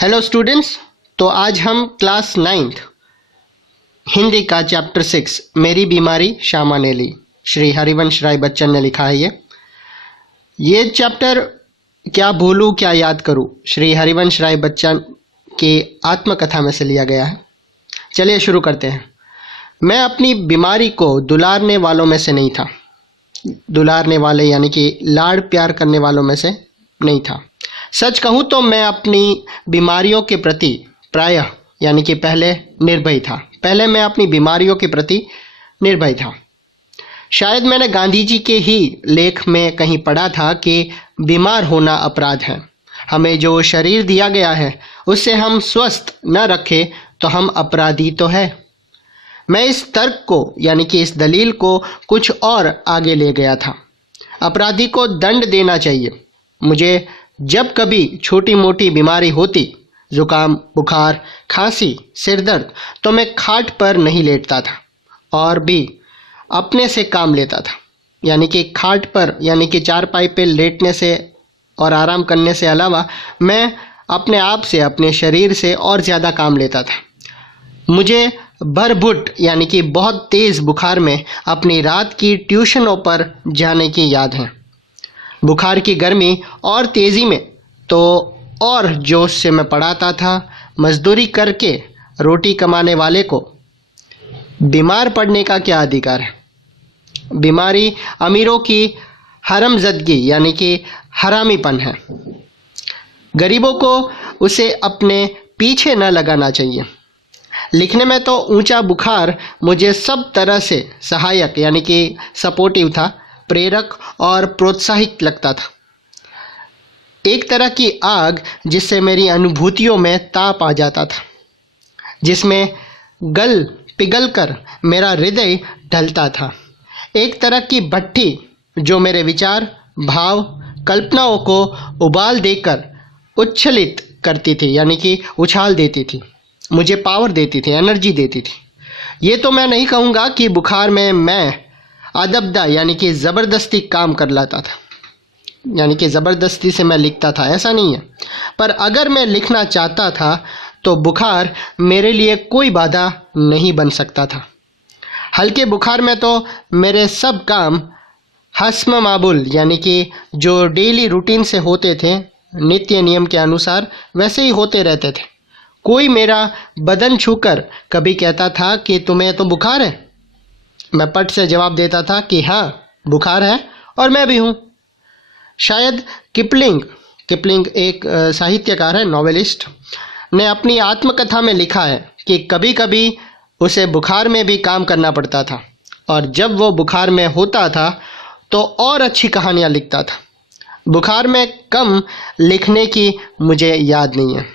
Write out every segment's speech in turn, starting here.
Hello students. तो आज हम क्लास 9th हिंदी का चैप्टर 6 मेरी बीमारी श्यामा ने ली, श्री हरिवंश राय बच्चन ने लिखा है। ये चैप्टर क्या भूलूं क्या याद करूं श्री हरिवंश राय बच्चन की आत्मकथा में से लिया गया है। चलिए शुरू करते हैं। मैं अपनी बीमारी को दुलारने वालों में से नहीं था। दुलारने वाले यानी कि लाड़ प्यार करने वालों में से नहीं था। सच कहूँ तो मैं अपनी बीमारियों के प्रति प्रायः यानी कि पहले निर्भय था। पहले मैं अपनी बीमारियों के प्रति निर्भय था। शायद मैंने गांधी जी के ही लेख में कहीं पढ़ा था कि बीमार होना अपराध है। हमें जो शरीर दिया गया है उससे हम स्वस्थ न रखें तो हम अपराधी तो है। मैं इस तर्क को यानी कि इस दलील को कुछ और आगे ले गया था। अपराधी को दंड देना चाहिए। मुझे जब कभी छोटी मोटी बीमारी होती, जुकाम, बुखार, खांसी, सिर दर्द, तो मैं खाट पर नहीं लेटता था और भी अपने से काम लेता था। यानी कि खाट पर यानी कि चारपाई पे लेटने से और आराम करने से अलावा मैं अपने आप से, अपने शरीर से और ज़्यादा काम लेता था। मुझे भरभुट यानी कि बहुत तेज़ बुखार में अपनी रात की ट्यूशनों पर जाने की याद है। बुखार की गर्मी और तेज़ी में तो और जोश से मैं पढ़ाता था। मजदूरी करके रोटी कमाने वाले को बीमार पड़ने का क्या अधिकार है। बीमारी अमीरों की हरमजदगी यानी कि हरामीपन है। गरीबों को उसे अपने पीछे न लगाना चाहिए। लिखने में तो ऊंचा बुखार मुझे सब तरह से सहायक यानी कि सपोर्टिव था, प्रेरक और प्रोत्साहित लगता था। एक तरह की आग जिससे मेरी अनुभूतियों में ताप आ जाता था, जिसमें गल पिघल कर मेरा हृदय ढलता था। एक तरह की भट्ठी जो मेरे विचार, भाव, कल्पनाओं को उबाल देकर उच्छलित करती थी यानी कि उछाल देती थी, मुझे पावर देती थी, एनर्जी देती थी। ये तो मैं नहीं कहूँगा कि बुखार में मैं अदबदा यानी कि ज़बरदस्ती काम कर लाता था, यानी कि ज़बरदस्ती से मैं लिखता था, ऐसा नहीं है। पर अगर मैं लिखना चाहता था तो बुखार मेरे लिए कोई बाधा नहीं बन सकता था। हल्के बुखार में तो मेरे सब काम हस्म माबुल यानी कि जो डेली रूटीन से होते थे, नित्य नियम के अनुसार वैसे ही होते रहते थे। कोई मेरा बदन छूकर कभी कहता था कि तुम्हें तो बुखार है, मैं पट से जवाब देता था कि हाँ बुखार है और मैं भी हूँ। शायद किपलिंग एक साहित्यकार है, नॉवेलिस्ट, ने अपनी आत्मकथा में लिखा है कि कभी कभी उसे बुखार में भी काम करना पड़ता था और जब वो बुखार में होता था तो और अच्छी कहानियाँ लिखता था। बुखार में कम लिखने की मुझे याद नहीं है।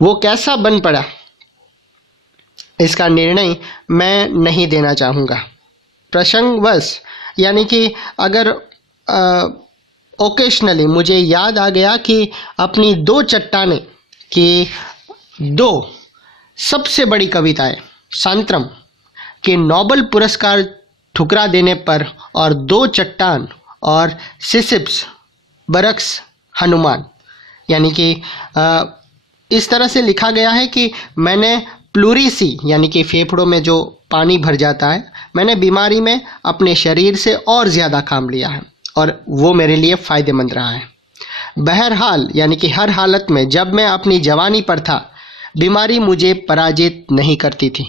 वो कैसा बन पड़ा इसका निर्णय मैं नहीं देना चाहूँगा। प्रसंगवश यानी कि अगर ओकेशनली मुझे याद आ गया कि अपनी दो चट्टानें की दो सबसे बड़ी कविताएं सांतरम के नोबेल पुरस्कार ठुकरा देने पर और दो चट्टान और सिसिप्स बरक्स हनुमान यानी कि इस तरह से लिखा गया है कि मैंने प्लूरिसी यानी कि फेफड़ों में जो पानी भर जाता है, मैंने बीमारी में अपने शरीर से और ज़्यादा काम लिया है और वो मेरे लिए फ़ायदेमंद रहा है। बहरहाल यानी कि हर हालत में जब मैं अपनी जवानी पर था, बीमारी मुझे पराजित नहीं करती थी।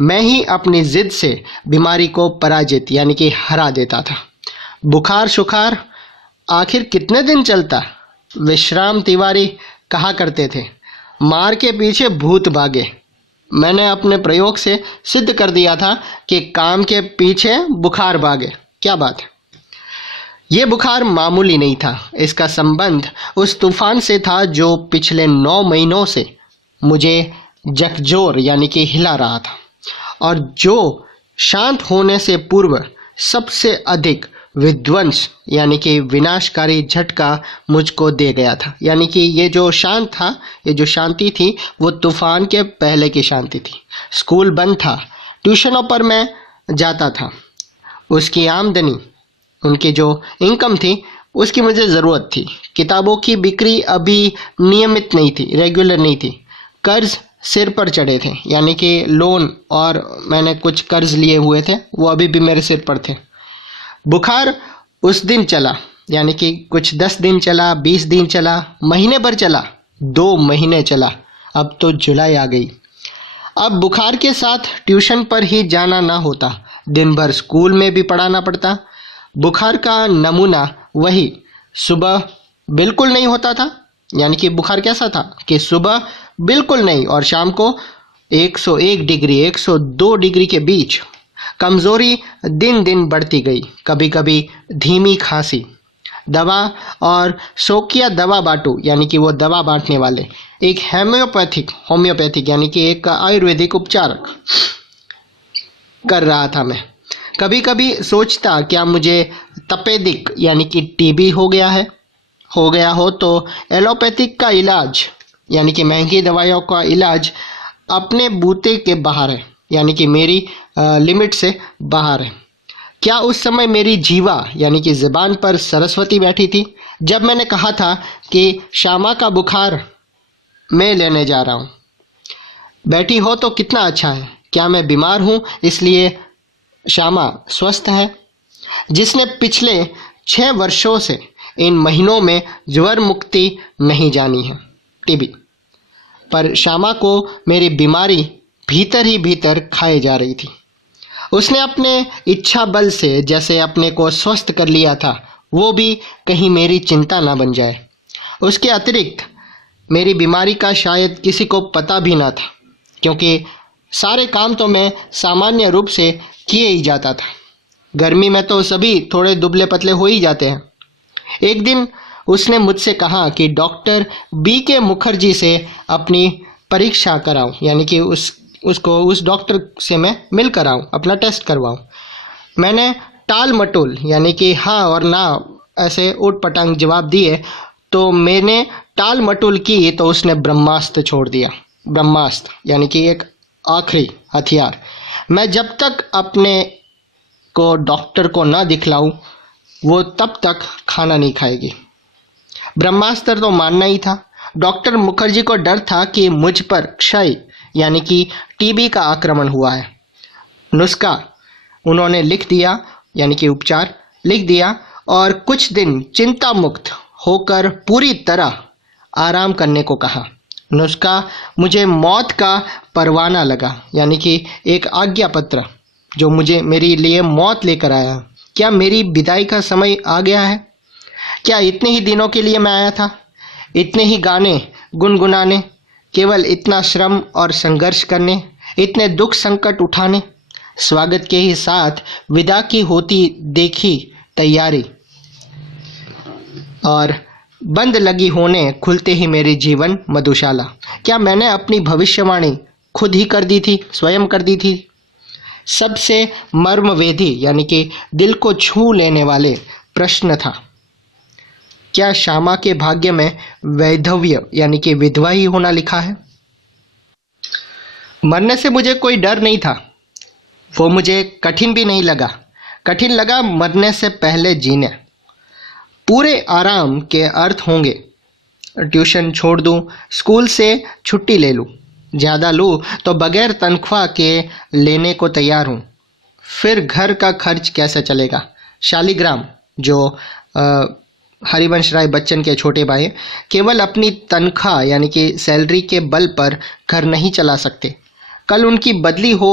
मैं ही अपनी ज़िद से बीमारी को पराजित यानी कि हरा देता था। बुखार शुखार आखिर कितने दिन चलता, विश्राम तिवारी कहा करते थे। मार के पीछे भूत भागे। मैंने अपने प्रयोग से सिद्ध कर दिया था कि काम के पीछे बुखार भागे। क्या बात है। ये बुखार मामूली नहीं था। इसका संबंध उस तूफान से था जो पिछले 9 महीनों से मुझे झकझोर यानी कि हिला रहा था और जो शांत होने से पूर्व सबसे अधिक विध्वंस यानी कि विनाशकारी झटका मुझको दे गया था। यानी कि ये जो शांत था, ये जो शांति थी, वो तूफान के पहले की शांति थी। स्कूल बंद था, ट्यूशनों पर मैं जाता था। उसकी आमदनी, उनकी जो इनकम थी, उसकी मुझे ज़रूरत थी। किताबों की बिक्री अभी नियमित नहीं थी, रेगुलर नहीं थी। कर्ज सिर पर चढ़े थे, यानी कि लोन और मैंने कुछ कर्ज लिए हुए थे, वो अभी भी मेरे सिर पर थे। बुखार उस दिन चला, यानी कि कुछ 10 दिन चला, 20 दिन चला, महीने भर चला, 2 महीने चला। अब तो जुलाई आ गई। अब बुखार के साथ ट्यूशन पर ही जाना ना होता, दिन भर स्कूल में भी पढ़ाना पड़ता। बुखार का नमूना वही, सुबह बिल्कुल नहीं होता था, यानी कि बुखार कैसा था कि सुबह बिल्कुल नहीं और शाम को 101 डिग्री 102 डिग्री के बीच। कमज़ोरी दिन दिन बढ़ती गई, कभी कभी धीमी खांसी। दवा और शौकिया दवा बांटू, यानी कि वो दवा बांटने वाले, एक होम्योपैथिक यानी कि एक आयुर्वेदिक उपचार कर रहा था मैं। कभी कभी सोचता क्या मुझे तपेदिक यानी कि टीबी हो गया हो तो एलोपैथिक का इलाज, यानी कि महंगी दवाइयों का इलाज अपने बूते के बाहर है, यानी कि मेरी लिमिट से बाहर है। क्या उस समय मेरी जीवा यानी कि ज़बान पर सरस्वती बैठी थी जब मैंने कहा था कि श्यामा का बुखार मैं लेने जा रहा हूँ? बैठी हो तो कितना अच्छा है। क्या मैं बीमार हूँ इसलिए श्यामा स्वस्थ है? जिसने पिछले 6 वर्षों से इन महीनों में ज्वर मुक्ति नहीं जानी है, टीबी। पर श्यामा को मेरी बीमारी भीतर ही भीतर खाए जा रही थी। उसने अपने इच्छा बल से जैसे अपने को स्वस्थ कर लिया था, वो भी कहीं मेरी चिंता ना बन जाए। उसके अतिरिक्त मेरी बीमारी का शायद किसी को पता भी ना था, क्योंकि सारे काम तो मैं सामान्य रूप से किए ही जाता था। गर्मी में तो सभी थोड़े दुबले पतले हो ही जाते हैं। एक दिन उसने मुझसे कहा कि डॉक्टर BK मुखर्जी से अपनी परीक्षा कराऊं, यानी कि उस डॉक्टर से मैं मिल कर आऊँ, अपना टेस्ट करवाऊं। मैंने टाल मटोल यानी कि हाँ और ना ऐसे उट पटांग जवाब दिए, तो मैंने टाल मटोल की तो उसने ब्रह्मास्त्र छोड़ दिया। ब्रह्मास्त्र यानी कि एक आखिरी हथियार। मैं जब तक अपने को डॉक्टर को ना दिखलाऊं, वो तब तक खाना नहीं खाएगी। ब्रह्मास्त्र तो मानना ही था। डॉक्टर मुखर्जी को डर था कि मुझ पर क्षय यानी कि टीबी का आक्रमण हुआ है। नुस्खा उन्होंने लिख दिया, यानी कि उपचार लिख दिया, और कुछ दिन चिंता मुक्त होकर पूरी तरह आराम करने को कहा। नुस्खा मुझे मौत का परवाना लगा, यानी कि एक आज्ञा पत्र जो मुझे मेरे लिए मौत लेकर आया। क्या मेरी विदाई का समय आ गया है? क्या इतने ही दिनों के लिए मैं आया था? इतने ही गाने गुनगुनाने, केवल इतना श्रम और संघर्ष करने, इतने दुख संकट उठाने? स्वागत के ही साथ विदा की होती देखी तैयारी, और बंद लगी होने खुलते ही मेरी जीवन मधुशाला। क्या मैंने अपनी भविष्यवाणी खुद ही कर दी थी, स्वयं कर दी थी? सबसे मर्मवेदी यानी कि दिल को छू लेने वाले प्रश्न था, क्या श्यामा के भाग्य में वैधव्य यानी कि विधवा ही होना लिखा है? मरने से मुझे कोई डर नहीं था, वो मुझे कठिन भी नहीं लगा। कठिन लगा मरने से पहले जीने। पूरे आराम के अर्थ होंगे, ट्यूशन छोड़ दूं, स्कूल से छुट्टी ले लूं, ज़्यादा लूं तो बगैर तनख्वाह के लेने को तैयार हूं। फिर घर का खर्च कैसे चलेगा? शालिग्राम जो हरिवंश राय बच्चन के छोटे भाई केवल अपनी तनख्वाह यानी कि सैलरी के बल पर घर नहीं चला सकते। कल उनकी बदली हो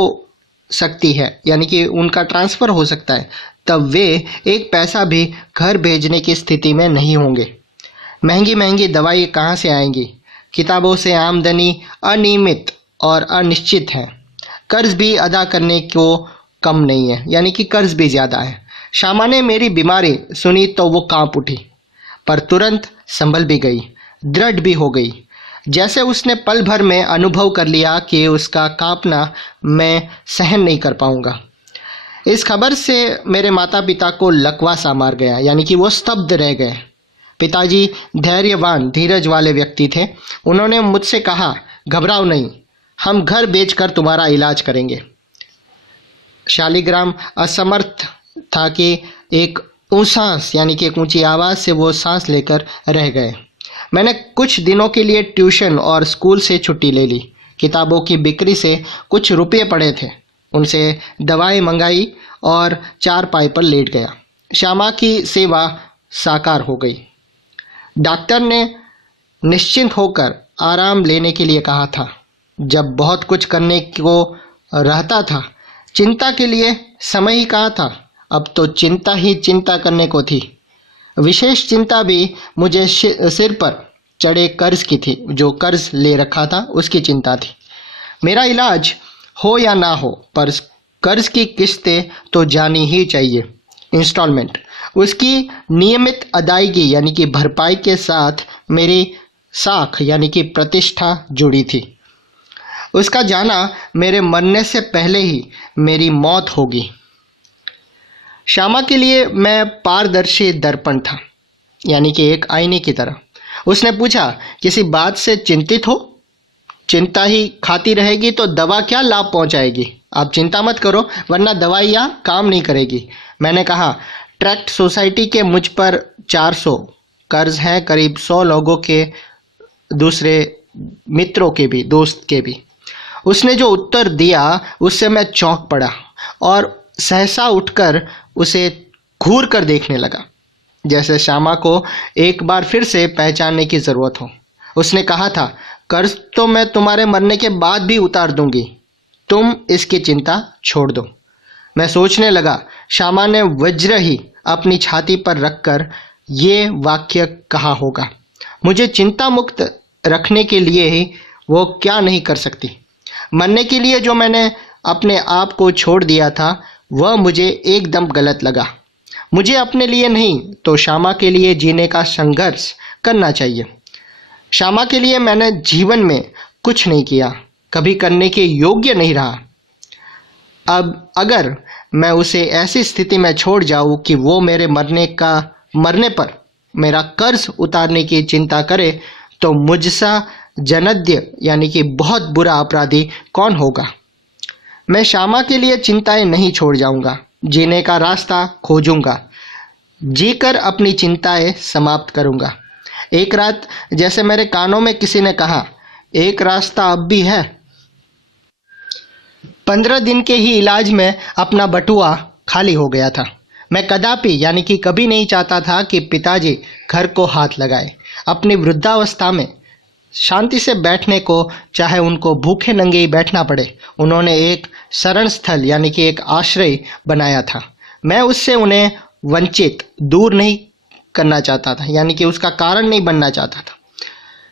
सकती है, यानी कि उनका ट्रांसफ़र हो सकता है, तब वे एक पैसा भी घर भेजने की स्थिति में नहीं होंगे। महंगी महंगी दवाई कहाँ से आएंगी? किताबों से आमदनी अनियमित और अनिश्चित है। कर्ज भी अदा करने को कम नहीं है, यानी कि कर्ज भी ज़्यादा है। श्यामा ने मेरी बीमारी सुनी तो वो कांप उठी, पर तुरंत संभल भी गई, दृढ़ भी हो गई। जैसे उसने पल भर में अनुभव कर लिया कि उसका कांपना मैं सहन नहीं कर पाऊंगा। इस खबर से मेरे माता पिता को लकवा सा मार गया, यानी कि वो स्तब्ध रह गए। पिताजी धैर्यवान धीरज वाले व्यक्ति थे। उन्होंने मुझसे कहा, घबराओ नहीं, हम घर बेचकर तुम्हारा इलाज करेंगे। शालिग्राम असमर्थ था कि एक सांस यानी कि एक ऊंची आवाज़ से वो सांस लेकर रह गए। मैंने कुछ दिनों के लिए ट्यूशन और स्कूल से छुट्टी ले ली। किताबों की बिक्री से कुछ रुपये पड़े थे, उनसे दवाई मंगाई और चारपाई पर लेट गया। श्यामा की सेवा साकार हो गई। डॉक्टर ने निश्चिंत होकर आराम लेने के लिए कहा था। जब बहुत कुछ करने को रहता था, चिंता के लिए समय ही कहाँ था। अब तो चिंता ही चिंता करने को थी। विशेष चिंता भी मुझे सिर पर चढ़े कर्ज की थी। जो कर्ज ले रखा था उसकी चिंता थी। मेरा इलाज हो या ना हो, पर कर्ज की किस्तें तो जानी ही चाहिए। इंस्टॉलमेंट, उसकी नियमित अदायगी यानी कि भरपाई के साथ मेरी साख यानी कि प्रतिष्ठा जुड़ी थी। उसका जाना मेरे मरने से पहले ही मेरी मौत होगी। श्यामा के लिए मैं पारदर्शी दर्पण था, यानी कि एक आईने की तरह। उसने पूछा, किसी बात से चिंतित हो? चिंता ही खाती रहेगी तो दवा क्या लाभ पहुंचाएगी? आप चिंता मत करो, वरना दवाइयाँ काम नहीं करेगी। मैंने कहा, ट्रैक्ट सोसाइटी के मुझ पर 400 कर्ज हैं, करीब 100 लोगों के, दूसरे मित्रों के भी, दोस्त के भी। उसने जो उत्तर दिया उससे मैं चौंक पड़ा और सहसा उठकर उसे घूर कर देखने लगा, जैसे श्यामा को एक बार फिर से पहचानने की ज़रूरत हो। उसने कहा था, कर्ज तो मैं तुम्हारे मरने के बाद भी उतार दूंगी, तुम इसकी चिंता छोड़ दो। मैं सोचने लगा, श्यामा ने वज्र ही अपनी छाती पर रखकर ये वाक्य कहा होगा। मुझे चिंता मुक्त रखने के लिए ही वो क्या नहीं कर सकती। मरने के लिए जो मैंने अपने आप को छोड़ दिया था वह मुझे एकदम गलत लगा। मुझे अपने लिए नहीं तो श्यामा के लिए जीने का संघर्ष करना चाहिए। श्यामा के लिए मैंने जीवन में कुछ नहीं किया, कभी करने के योग्य नहीं रहा। अब अगर मैं उसे ऐसी स्थिति में छोड़ जाऊं कि वो मेरे मरने पर मेरा कर्ज उतारने की चिंता करे, तो मुझसा जनद्य यानी कि बहुत बुरा अपराधी कौन होगा। मैं श्यामा के लिए चिंताएं नहीं छोड़ जाऊंगा, जीने का रास्ता खोजूंगा, जीकर अपनी चिंताएं समाप्त करूंगा। एक रात जैसे मेरे कानों में किसी ने कहा, एक रास्ता अब भी है। 15 दिन के ही इलाज में अपना बटुआ खाली हो गया था। मैं कदापि यानी कि कभी नहीं चाहता था कि पिताजी घर को हाथ लगाए। अपनी वृद्धावस्था में शांति से बैठने को, चाहे उनको भूखे नंगे ही बैठना पड़े, उन्होंने एक शरण स्थल यानी कि एक आश्रय बनाया था। मैं उससे उन्हें वंचित दूर नहीं करना चाहता था, यानी कि उसका कारण नहीं बनना चाहता था,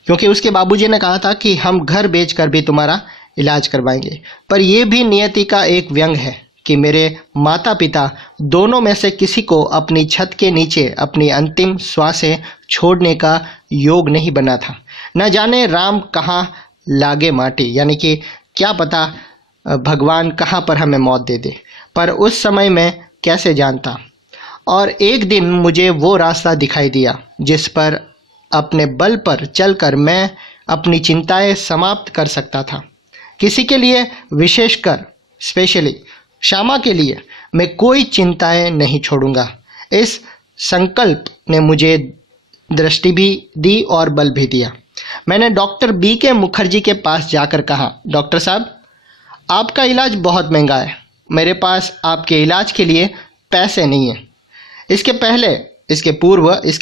क्योंकि उसके बाबूजी ने कहा था कि हम घर बेचकर भी तुम्हारा इलाज करवाएंगे। पर यह भी नियति का एक व्यंग है कि मेरे माता पिता दोनों में से किसी को अपनी छत के नीचे अपनी अंतिम श्वासें छोड़ने का योग नहीं बना था। न जाने राम कहाँ लागे माटी, यानी कि क्या पता भगवान कहाँ पर हमें मौत दे दे, पर उस समय मैं कैसे जानता। और एक दिन मुझे वो रास्ता दिखाई दिया जिस पर अपने बल पर चलकर मैं अपनी चिंताएं समाप्त कर सकता था। किसी के लिए, विशेषकर स्पेशली श्यामा के लिए, मैं कोई चिंताएं नहीं छोड़ूंगा। इस संकल्प ने मुझे दृष्टि भी दी और बल भी दिया। मैंने डॉक्टर बी के मुखर्जी के पास जाकर कहा, डॉक्टर साहब, आपका इलाज बहुत महंगा है, मेरे पास आपके इलाज के लिए पैसे नहीं हैं। इसके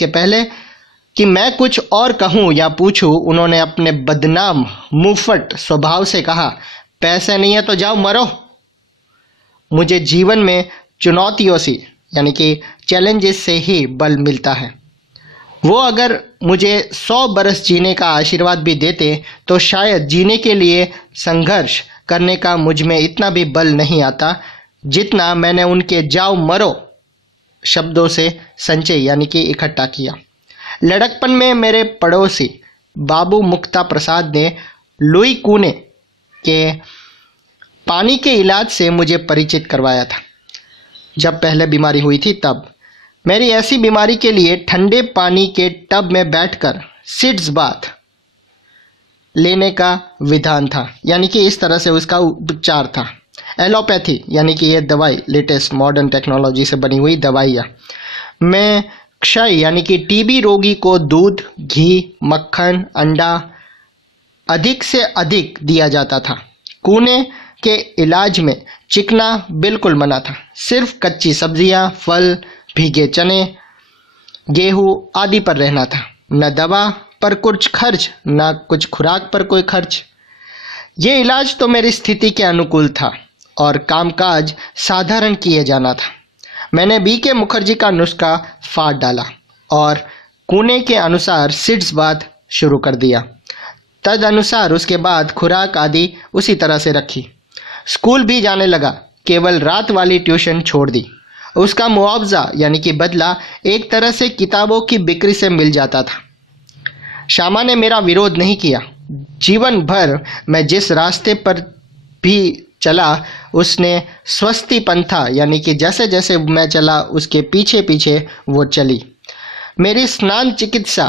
पहले कि मैं कुछ और कहूँ या पूछूं, उन्होंने अपने बदनाम मुंहफट स्वभाव से कहा, पैसे नहीं है तो जाओ मरो। मुझे जीवन में चुनौतियों से यानी कि चैलेंजेस से ही बल मिलता है। वो अगर मुझे 100 बरस जीने का आशीर्वाद भी देते तो शायद जीने के लिए संघर्ष करने का मुझ में इतना भी बल नहीं आता जितना मैंने उनके जाओ मरो शब्दों से संचय यानी कि इकट्ठा किया। लड़कपन में मेरे पड़ोसी बाबू मुक्ता प्रसाद ने लुई कूने के पानी के इलाज से मुझे परिचित करवाया था। जब पहले बीमारी हुई थी तब मेरी ऐसी बीमारी के लिए ठंडे पानी के टब में बैठकर सिड्स बाथ लेने का विधान था, यानी कि इस तरह से उसका उपचार था। एलोपैथी यानी कि ये दवाई, लेटेस्ट मॉडर्न टेक्नोलॉजी से बनी हुई दवाइयाँ, मैं क्षय यानी कि टीबी रोगी को दूध, घी, मक्खन, अंडा अधिक से अधिक दिया जाता था। कूने के इलाज में चिकना बिल्कुल मना था। सिर्फ कच्ची सब्जियां, फल, भीगे चने, गेहूं आदि पर रहना था। न दवा पर कुछ खर्च, न कुछ खुराक पर कोई खर्च। ये इलाज तो मेरी स्थिति के अनुकूल था और कामकाज साधारण किए जाना था। मैंने बीके मुखर्जी का नुस्खा फाड़ डाला और कूने के अनुसार सिड्स बात शुरू कर दिया। तद अनुसार उसके बाद खुराक आदि उसी तरह से रखी। स्कूल भी जाने लगा, केवल रात वाली ट्यूशन छोड़ दी। उसका मुआवजा यानी कि बदला एक तरह से किताबों की बिक्री से मिल जाता था। श्यामा ने मेरा विरोध नहीं किया। जीवन भर मैं जिस रास्ते पर भी चला उसने स्वस्ति पंथा यानी कि जैसे जैसे मैं चला उसके पीछे पीछे वो चली। मेरी स्नान चिकित्सा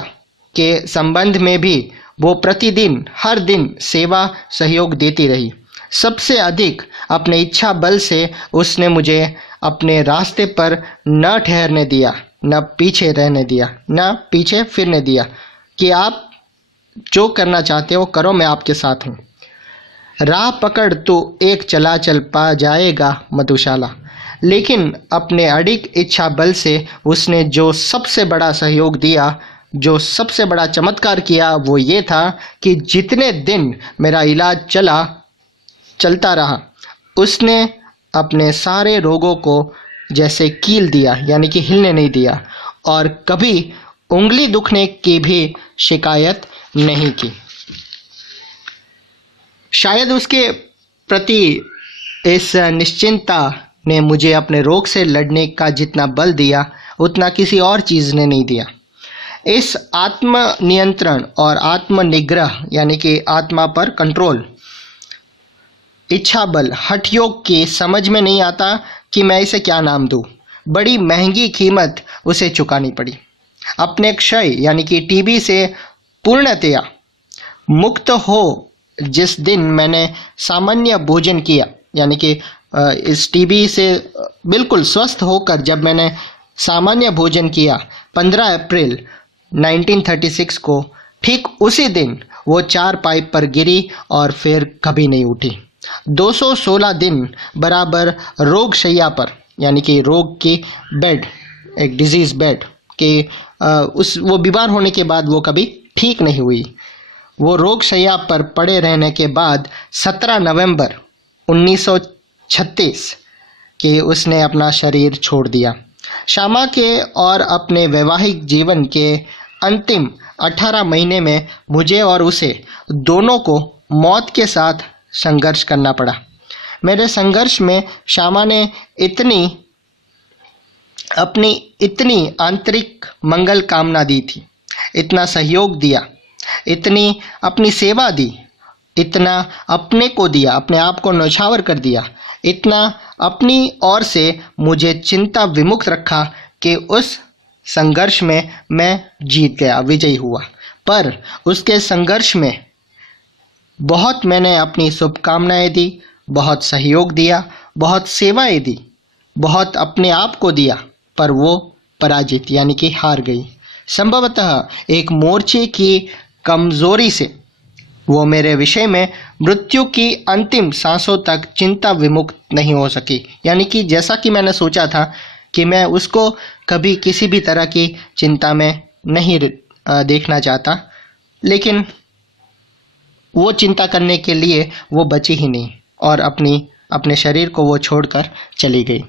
के संबंध में भी वो प्रतिदिन हर दिन सेवा सहयोग देती रही। सबसे अधिक अपने इच्छा बल से उसने मुझे अपने रास्ते पर न ठहरने दिया, न पीछे रहने दिया, न पीछे फिरने दिया कि आप जो करना चाहते हो करो, मैं आपके साथ हूँ। राह पकड़ तो एक चला चल पा जाएगा मधुशाला। लेकिन अपने अडिग इच्छा बल से उसने जो सबसे बड़ा सहयोग दिया, जो सबसे बड़ा चमत्कार किया, वो ये था कि जितने दिन मेरा इलाज चलता रहा उसने अपने सारे रोगों को जैसे कील दिया यानी कि हिलने नहीं दिया और कभी उंगली दुखने की भी शिकायत नहीं की। शायद उसके प्रति इस निश्चिंतता ने मुझे अपने रोग से लड़ने का जितना बल दिया उतना किसी और चीज़ ने नहीं दिया। इस आत्म नियंत्रण और आत्म निग्रह यानी कि आत्मा पर कंट्रोल, इच्छा बल, हठ योग की समझ में नहीं आता कि मैं इसे क्या नाम दूं। बड़ी महंगी कीमत उसे चुकानी पड़ी। अपने क्षय यानी कि टीबी से पूर्णतया मुक्त हो जिस दिन मैंने सामान्य भोजन किया यानी कि इस टीबी से बिल्कुल स्वस्थ होकर जब मैंने सामान्य भोजन किया 15 अप्रैल 1936 को, ठीक उसी दिन वो 4 पाइप पर गिरी और फिर कभी नहीं उठी। 216 दिन बराबर रोग शैया पर यानी कि रोग की बेड, एक डिजीज बेड के वो बीमार होने के बाद वो कभी ठीक नहीं हुई। वो रोग शैया पर पड़े रहने के बाद 17 नवंबर 1936 के उसने अपना शरीर छोड़ दिया। श्यामा के और अपने वैवाहिक जीवन के अंतिम 18 महीने में मुझे और उसे दोनों को मौत के साथ संघर्ष करना पड़ा। मेरे संघर्ष में श्यामा ने अपनी इतनी आंतरिक मंगल कामना दी थी, इतना सहयोग दिया, इतनी अपनी सेवा दी, इतना अपने को दिया, अपने आप को न्यौछावर कर दिया, इतना अपनी ओर से मुझे चिंता विमुक्त रखा कि उस संघर्ष में मैं जीत गया, विजयी हुआ। पर उसके संघर्ष में बहुत मैंने अपनी शुभकामनाएं दी, बहुत सहयोग दिया, बहुत सेवाएं दी, बहुत अपने आप को दिया, पर वो पराजित यानी कि हार गई। संभवतः एक मोर्चे की कमजोरी से वो मेरे विषय में मृत्यु की अंतिम सांसों तक चिंता विमुक्त नहीं हो सकी। यानी कि जैसा कि मैंने सोचा था कि मैं उसको कभी किसी भी तरह की चिंता में नहीं देखना चाहता, लेकिन वो चिंता करने के लिए वो बची ही नहीं और अपने शरीर को वो छोड़कर चली गई।